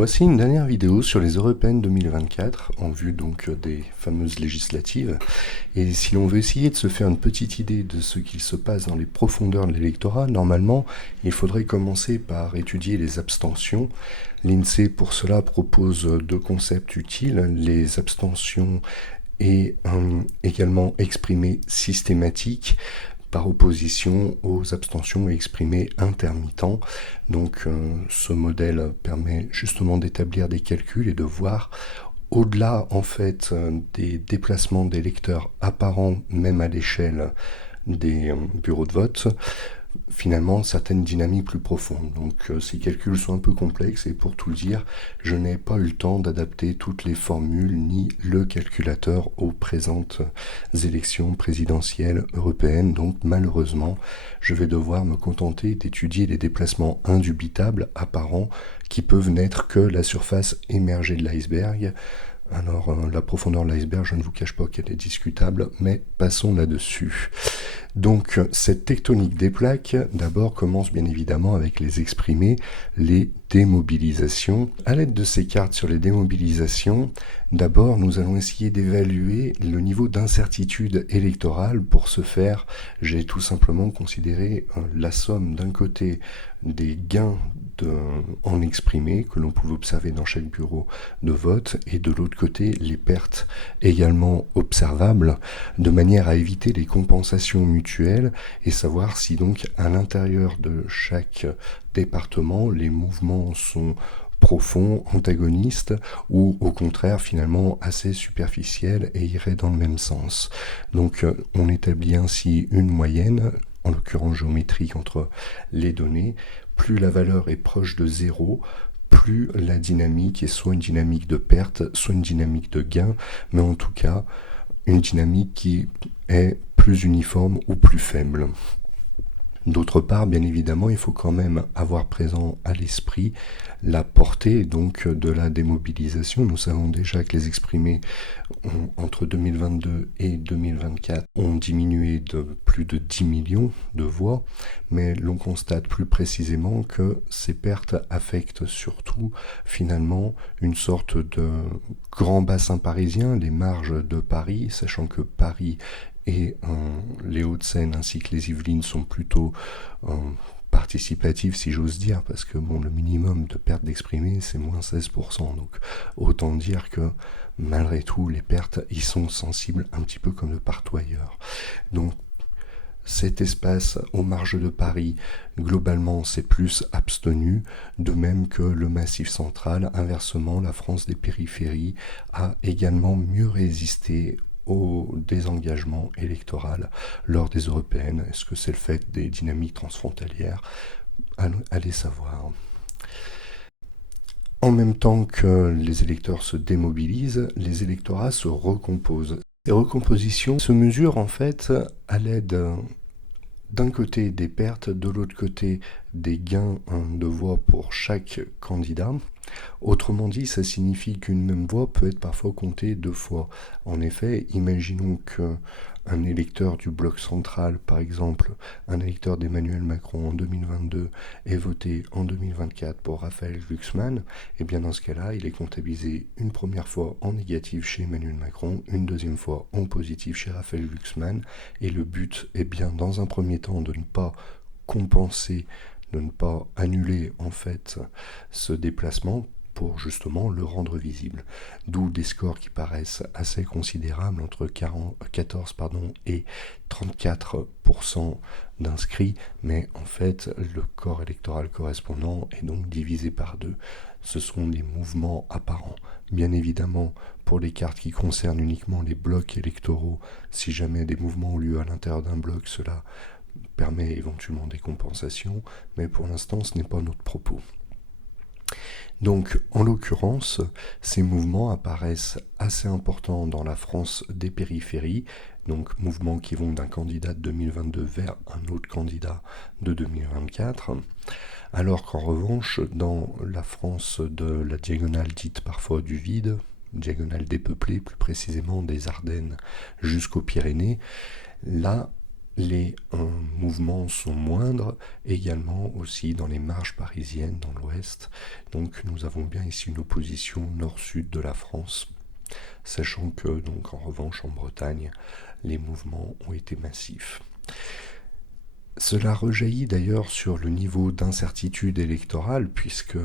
Voici une dernière vidéo sur les européennes 2024 en vue donc des fameuses législatives. Et si l'on veut essayer de se faire une petite idée de ce qu'il se passe dans les profondeurs de l'électorat, normalement, il faudrait commencer par étudier les abstentions. L'INSEE pour cela propose deux concepts utiles, les abstentions et également exprimées systématiques, par opposition aux abstentions exprimées intermittents. Donc ce modèle permet justement d'établir des calculs et de voir au-delà en fait des déplacements d'électeurs apparents même à l'échelle des bureaux de vote, finalement certaines dynamiques plus profondes. Donc ces calculs sont un peu complexes et pour tout dire, je n'ai pas eu le temps d'adapter toutes les formules ni le calculateur aux présentes élections présidentielles européennes. Donc malheureusement, je vais devoir me contenter d'étudier les déplacements indubitables apparents qui peuvent n'être que la surface émergée de l'iceberg. Alors la profondeur de l'iceberg, je ne vous cache pas qu'elle est discutable, mais passons là-dessus. Donc cette tectonique des plaques, d'abord commence bien évidemment avec les exprimés, les démobilisations. À l'aide de ces cartes sur les démobilisations, d'abord nous allons essayer d'évaluer le niveau d'incertitude électorale. Pour ce faire, j'ai tout simplement considéré la somme d'un côté des gains en exprimé que l'on pouvait observer dans chaque bureau de vote et de l'autre côté les pertes également observables de manière à éviter les compensations mutuelles et savoir si donc à l'intérieur de chaque département les mouvements sont profonds, antagonistes ou au contraire finalement assez superficiels et iraient dans le même sens. Donc on établit ainsi une moyenne, en l'occurrence géométrique entre les données. Plus la valeur est proche de 0, plus la dynamique est soit une dynamique de perte, soit une dynamique de gain, mais en tout cas une dynamique qui est plus uniforme ou plus faible. D'autre part, bien évidemment, il faut quand même avoir présent à l'esprit la portée donc de la démobilisation. Nous savons déjà que les exprimés entre 2022 et 2024 ont diminué de plus de 10 millions de voix, mais l'on constate plus précisément que ces pertes affectent surtout finalement une sorte de grand bassin parisien, les marges de Paris, sachant que Paris et les Hauts-de-Seine ainsi que les Yvelines sont plutôt participatifs, si j'ose dire, parce que bon, le minimum de perte d'exprimés, c'est moins 16%. Donc autant dire que malgré tout, les pertes y sont sensibles un petit peu comme de partout ailleurs. Donc cet espace aux marges de Paris, globalement, c'est plus abstenu, de même que le Massif central. Inversement, la France des périphéries a également mieux résisté au désengagement électoral lors des européennes. Est-ce que c'est le fait des dynamiques transfrontalières? Allez savoir. En même temps que les électeurs se démobilisent, les électorats se recomposent. Ces recompositions se mesurent en fait à l'aide d'un côté des pertes, de l'autre côté des gains de voix pour chaque candidat. Autrement dit, ça signifie qu'une même voix peut être parfois comptée deux fois. En effet, imaginons qu'un électeur du bloc central, par exemple, un électeur d'Emmanuel Macron en 2022, ait voté en 2024 pour Raphaël Glucksmann, et bien dans ce cas-là, il est comptabilisé une première fois en négatif chez Emmanuel Macron, une deuxième fois en positif chez Raphaël Glucksmann, et le but est bien dans un premier temps de ne pas compenser, de ne pas annuler en fait ce déplacement pour justement le rendre visible. D'où des scores qui paraissent assez considérables, entre 14 et 34% d'inscrits, mais en fait le corps électoral correspondant est donc divisé par deux. Ce sont les mouvements apparents. Bien évidemment, pour les cartes qui concernent uniquement les blocs électoraux, si jamais des mouvements ont lieu à l'intérieur d'un bloc, cela permet éventuellement des compensations, mais pour l'instant ce n'est pas notre propos. Donc en l'occurrence, ces mouvements apparaissent assez importants dans la France des périphéries, donc mouvements qui vont d'un candidat de 2022 vers un autre candidat de 2024, alors qu'en revanche, dans la France de la diagonale dite parfois du vide, diagonale dépeuplée plus précisément des Ardennes jusqu'aux Pyrénées, là Les mouvements sont moindres, également aussi dans les marges parisiennes, dans l'ouest. Donc nous avons bien ici une opposition nord-sud de la France, sachant que, donc, en revanche, en Bretagne, les mouvements ont été massifs. Cela rejaillit d'ailleurs sur le niveau d'incertitude électorale, puisque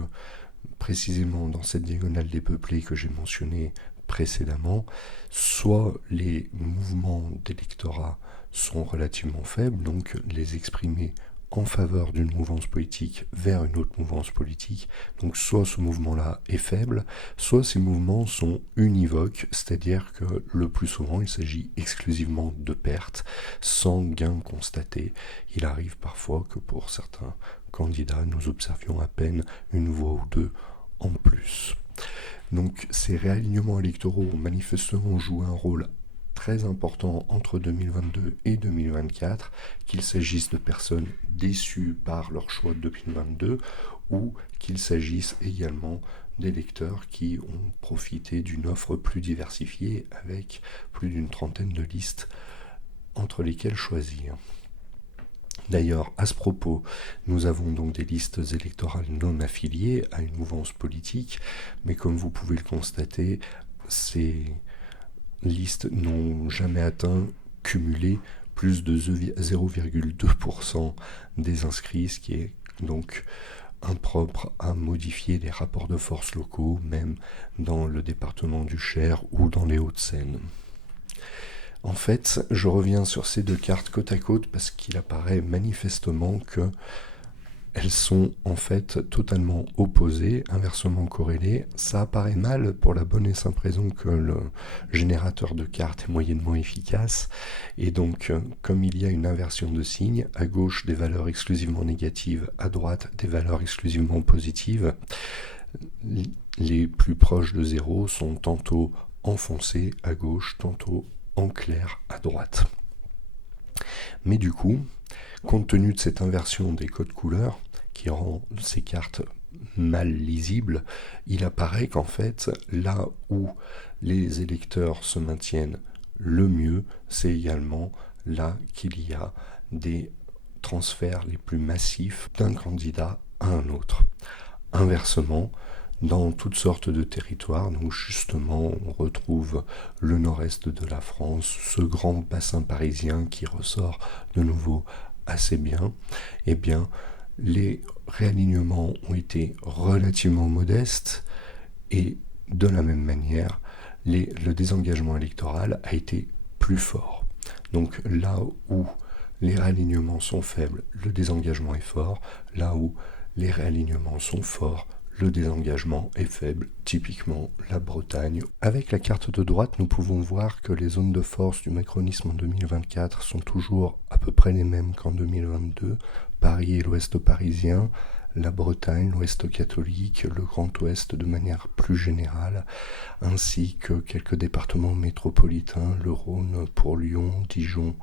précisément dans cette diagonale dépeuplée que j'ai mentionnée précédemment, soit les mouvements d'électorat sont relativement faibles, donc les exprimer en faveur d'une mouvance politique vers une autre mouvance politique, donc soit ce mouvement-là est faible, soit ces mouvements sont univoques, c'est-à-dire que le plus souvent il s'agit exclusivement de pertes sans gain constaté. Il arrive parfois que pour certains candidats, nous observions à peine une voix ou deux en plus. Donc ces réalignements électoraux ont manifestement joué un rôle très important entre 2022 et 2024, qu'il s'agisse de personnes déçues par leur choix de 2022 ou qu'il s'agisse également d'électeurs qui ont profité d'une offre plus diversifiée avec plus d'une trentaine de listes entre lesquelles choisir. D'ailleurs, à ce propos, nous avons donc des listes électorales non affiliées à une mouvance politique, mais comme vous pouvez le constater, ces listes n'ont jamais atteint, cumulé, plus de 0,2% des inscrits, ce qui est donc impropre à modifier les rapports de force locaux, même dans le département du Cher ou dans les Hauts-de-Seine. En fait, je reviens sur ces deux cartes côte à côte parce qu'il apparaît manifestement que elles sont en fait totalement opposées, inversement corrélées. Ça apparaît mal pour la bonne et simple raison que le générateur de cartes est moyennement efficace. Et donc, comme il y a une inversion de signes, à gauche des valeurs exclusivement négatives, à droite des valeurs exclusivement positives, les plus proches de zéro sont tantôt enfoncés à gauche, tantôt en clair à droite. Mais du coup, compte tenu de cette inversion des codes couleurs, qui rend ces cartes mal lisibles, il apparaît qu'en fait, là où les électeurs se maintiennent le mieux, c'est également là qu'il y a des transferts les plus massifs d'un candidat à un autre. Inversement, dans toutes sortes de territoires, où justement on retrouve le nord-est de la France, ce grand bassin parisien qui ressort de nouveau assez bien, eh bien les réalignements ont été relativement modestes et de la même manière, le désengagement électoral a été plus fort. Donc là où les réalignements sont faibles, le désengagement est fort. Là où les réalignements sont forts, le désengagement est faible, typiquement la Bretagne. Avec la carte de droite, nous pouvons voir que les zones de force du macronisme en 2024 sont toujours à peu près les mêmes qu'en 2022. Paris et l'ouest parisien, la Bretagne, l'ouest catholique, le Grand Ouest de manière plus générale, ainsi que quelques départements métropolitains, le Rhône pour Lyon, Dijon,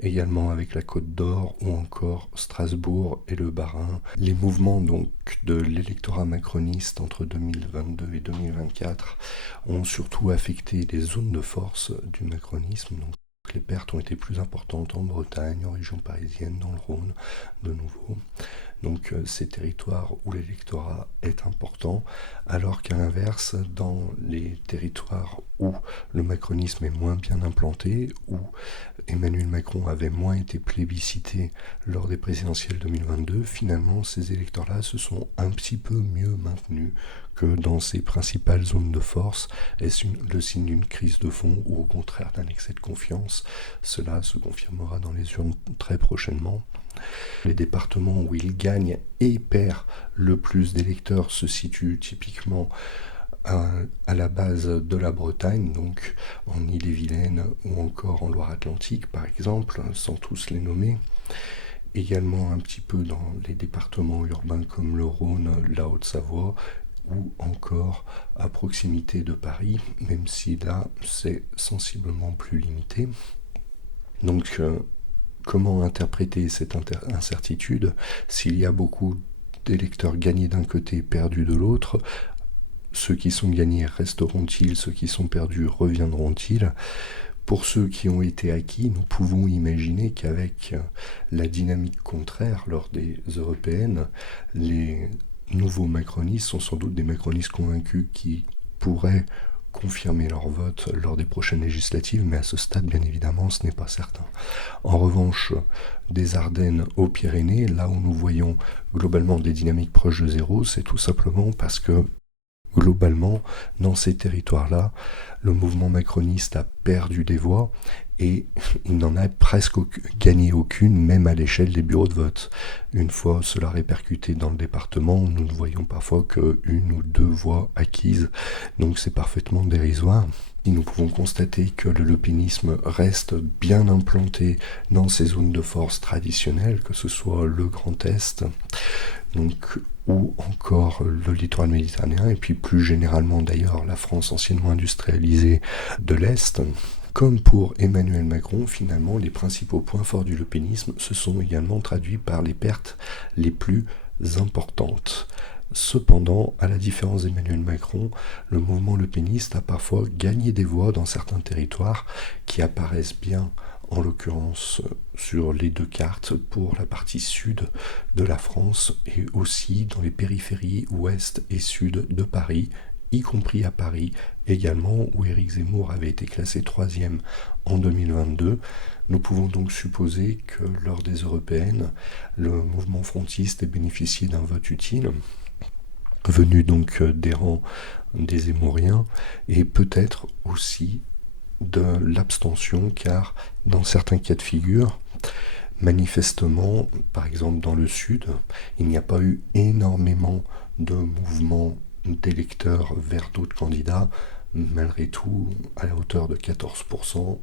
également avec la Côte d'Or ou encore Strasbourg et le Bas-Rhin. Les mouvements donc de l'électorat macroniste entre 2022 et 2024 ont surtout affecté les zones de force du macronisme. Donc les pertes ont été plus importantes en Bretagne, en région parisienne, dans le Rhône de nouveau. Donc ces territoires où l'électorat est important, alors qu'à l'inverse, dans les territoires où le macronisme est moins bien implanté, où Emmanuel Macron avait moins été plébiscité lors des présidentielles 2022, finalement ces électeurs-là se sont un petit peu mieux maintenus que dans ces principales zones de force. Est-ce le signe d'une crise de fond ou au contraire d'un excès de confiance? Cela se confirmera dans les urnes très prochainement. Les départements où il gagne et perd le plus d'électeurs se situent typiquement à la base de la Bretagne, donc en Ille-et-Vilaine ou encore en Loire-Atlantique par exemple, sans tous les nommer. Également un petit peu dans les départements urbains comme le Rhône, la Haute-Savoie, ou encore à proximité de Paris, même si là c'est sensiblement plus limité. Donc comment interpréter cette incertitude? S'il y a beaucoup d'électeurs gagnés d'un côté, perdus de l'autre, ceux qui sont gagnés resteront-ils? Ceux qui sont perdus reviendront-ils? Pour ceux qui ont été acquis, nous pouvons imaginer qu'avec la dynamique contraire lors des européennes, les nouveaux macronistes sont sans doute des macronistes convaincus qui pourraient confirmer leur vote lors des prochaines législatives, mais à ce stade, bien évidemment, ce n'est pas certain. En revanche, des Ardennes aux Pyrénées, là où nous voyons globalement des dynamiques proches de zéro, c'est tout simplement parce que globalement, dans ces territoires-là, le mouvement macroniste a perdu des voix et il n'en a presque gagné aucune, même à l'échelle des bureaux de vote. Une fois cela répercuté dans le département, nous ne voyons parfois qu'une ou deux voix acquises, donc c'est parfaitement dérisoire. Et nous pouvons constater que le lepénisme reste bien implanté dans ces zones de force traditionnelles, que ce soit le Grand Est, donc ou encore le littoral méditerranéen, et puis plus généralement d'ailleurs la France anciennement industrialisée de l'Est. Comme pour Emmanuel Macron, finalement, les principaux points forts du lepénisme se sont également traduits par les pertes les plus importantes. Cependant, à la différence d'Emmanuel Macron, le mouvement lepéniste a parfois gagné des voix dans certains territoires qui apparaissent bien, en l'occurrence sur les deux cartes, pour la partie sud de la France et aussi dans les périphéries ouest et sud de Paris, y compris à Paris également, où Éric Zemmour avait été classé 3e en 2022. Nous pouvons donc supposer que lors des européennes, le mouvement frontiste ait bénéficié d'un vote utile, venu donc des rangs des Zemmouriens, et peut-être aussi de l'abstention, car dans certains cas de figure, manifestement, par exemple dans le sud, il n'y a pas eu énormément de mouvements d'électeurs vers d'autres candidats, malgré tout à la hauteur de 14%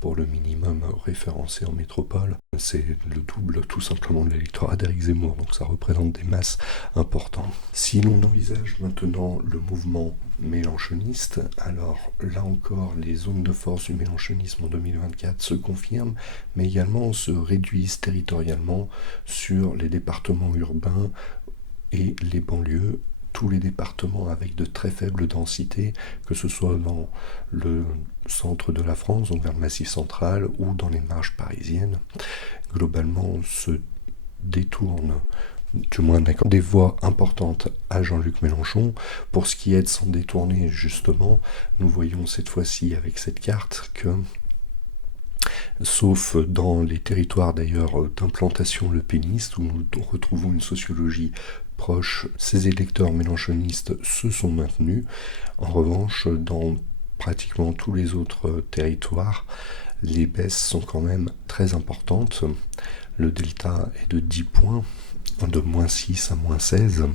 pour le minimum référencé en métropole. C'est le double tout simplement de l'électorat d'Éric Zemmour, donc ça représente des masses importantes. Si l'on envisage maintenant le mouvement mélenchoniste, alors là encore les zones de force du mélenchonisme en 2024 se confirment, mais également se réduisent territorialement sur les départements urbains et les banlieues, tous les départements avec de très faibles densités, que ce soit dans le centre de la France, donc vers le Massif central, ou dans les marges parisiennes, globalement se détournent du moins des voix importantes à Jean-Luc Mélenchon. Pour ce qui est de s'en détourner, justement, nous voyons cette fois-ci avec cette carte que, sauf dans les territoires d'ailleurs d'implantation lepéniste, où nous retrouvons une sociologie proche, ces électeurs mélenchonistes se sont maintenus. En revanche, dans pratiquement tous les autres territoires, les baisses sont quand même très importantes. Le delta est de 10 points, de moins 6 à moins 16.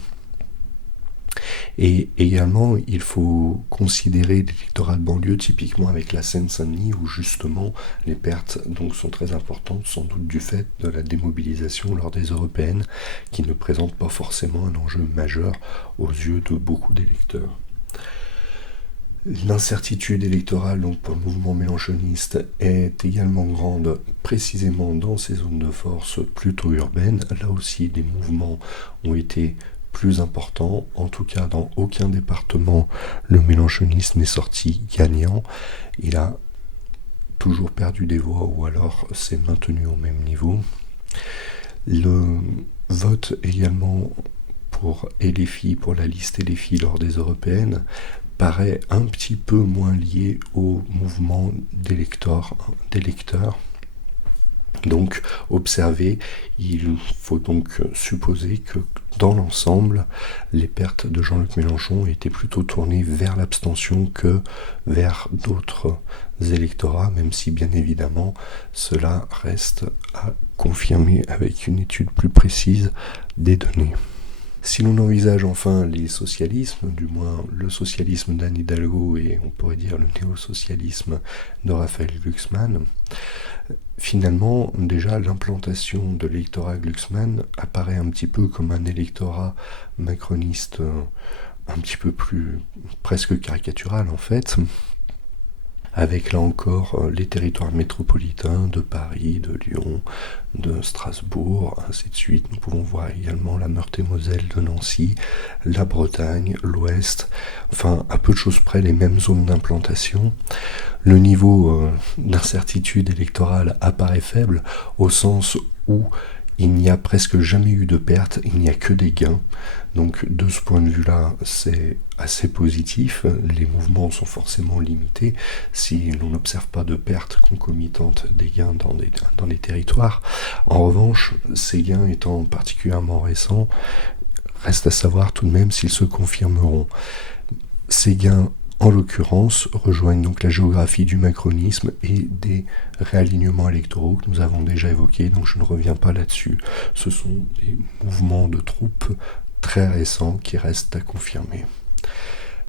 Et également, il faut considérer l'électorat de banlieue, typiquement avec la Seine-Saint-Denis, où justement les pertes donc sont très importantes, sans doute du fait de la démobilisation lors des européennes, qui ne présentent pas forcément un enjeu majeur aux yeux de beaucoup d'électeurs. L'incertitude électorale donc pour le mouvement mélenchoniste est également grande précisément dans ces zones de force plutôt urbaines. Là aussi, des mouvements ont été plus important. En tout cas, dans aucun département, le mélenchonisme n'est sorti gagnant. Il a toujours perdu des voix ou alors s'est maintenu au même niveau. Le vote également pour LFI, pour la liste LFI lors des européennes, paraît un petit peu moins lié au mouvement d'électeurs. Donc, observer, il faut donc supposer que dans l'ensemble, les pertes de Jean-Luc Mélenchon étaient plutôt tournées vers l'abstention que vers d'autres électorats, même si bien évidemment cela reste à confirmer avec une étude plus précise des données. Si l'on envisage enfin les socialismes, du moins le socialisme d'Anne Hidalgo et on pourrait dire le néo-socialisme de Raphaël Glucksmann, finalement, déjà, l'implantation de l'électorat Glucksmann apparaît un petit peu comme un électorat macroniste un petit peu plus presque caricatural en fait, avec là encore les territoires métropolitains de Paris, de Lyon, de Strasbourg, ainsi de suite. Nous pouvons voir également la Meurthe-et-Moselle de Nancy, la Bretagne, l'Ouest, enfin à peu de choses près les mêmes zones d'implantation. Le niveau d'incertitude électorale apparaît faible au sens où il n'y a presque jamais eu de pertes, il n'y a que des gains. Donc de ce point de vue-là, c'est assez positif. Les mouvements sont forcément limités si l'on n'observe pas de pertes concomitantes des gains dans les territoires. En revanche, ces gains étant particulièrement récents, reste à savoir tout de même s'ils se confirmeront. Ces gains, en l'occurrence, rejoignent donc la géographie du macronisme et des réalignements électoraux que nous avons déjà évoqués, donc je ne reviens pas là-dessus. Ce sont des mouvements de troupes très récents qui restent à confirmer.